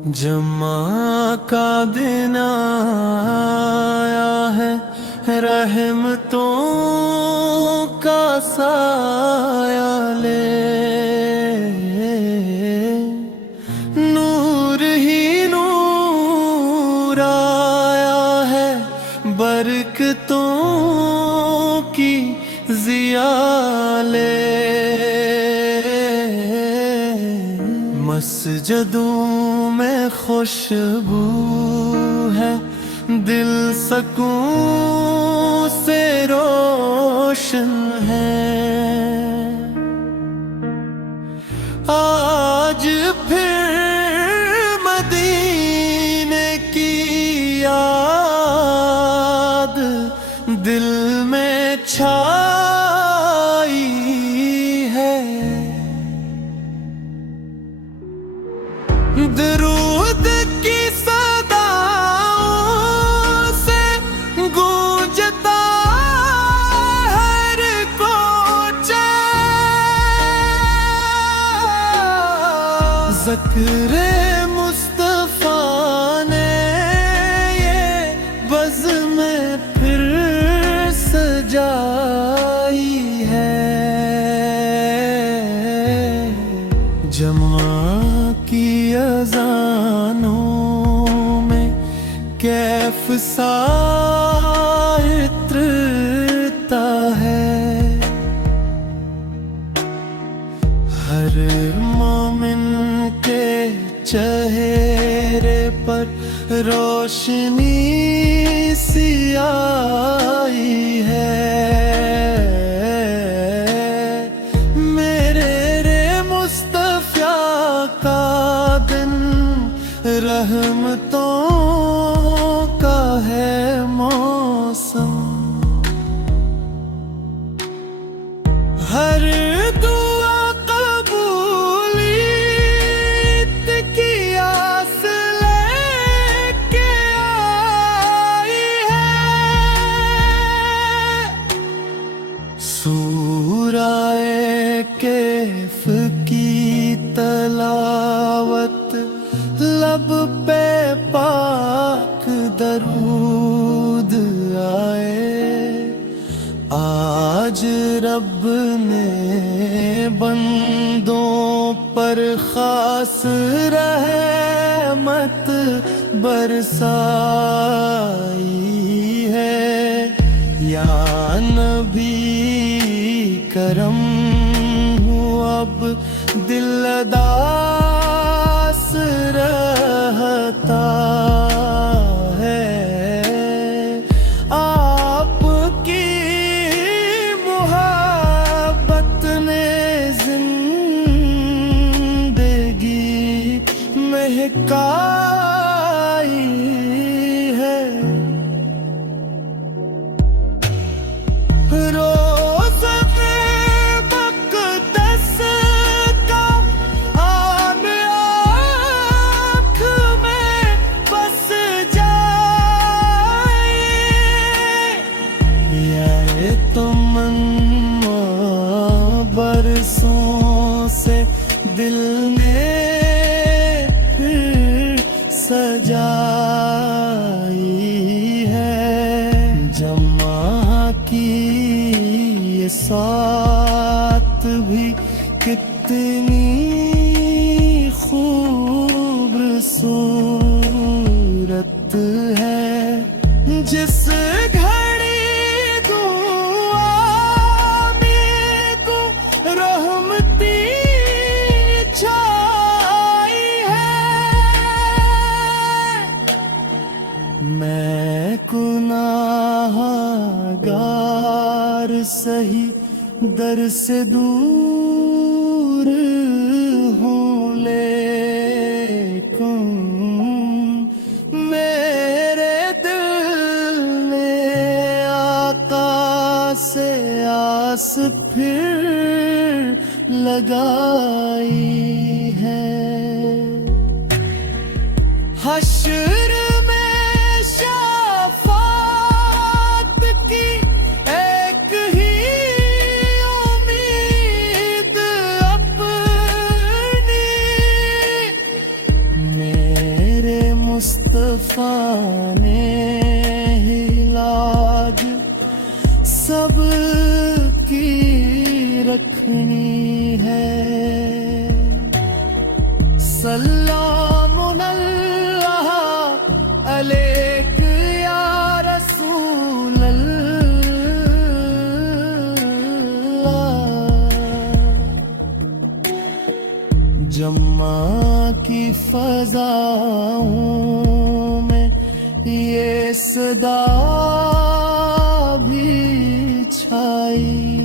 जमा का दिन आया है, रहमतों का साया ले, नूर ही नूर आया है, बरकतों की ज़िया ले। मस्जिदों में खुशबू है, दिल सकून से रोशन है। आज फिर मदीने की याद दिल में छाई है। दरूद की सदाओं से गूंजता हर कोचा, ज़िक्र मुस्तफ़ा ने ये बज़्म में फिर सजाई है। जमा की अज़ानों में कैफ सा इत्रता है। हर मोमिन के चेहरे पर रोशनी सी आई है। रहमतों का है मौसम, हर दुआ कबूलियत की आस लेके आई है। सूराए कैफ की तलावत, लब पे पाक दरूद आए। आज रब ने बंदों पर खास रहमत बरसाई है। या नबी करम हो अब दिलदास रहता है। आपकी मोहब्बत ने जिंदगी महकाई है। बरसों से दिल ने फिर सजाई है। जमा की ये साथ भी कितनी खूबसूरत है। जिस मैं गुनाहगार सही दर से दूर हूँ, लेकिन मेरे दिल ने आका से आस फिर लगाई है। हश्र में मुस्तफा ने ही लाज सब की रखनी है। सलामुनल्लाह अलैक या रसूल अल्लाह। जम्मा की फजाओं में ये सदा भी छाई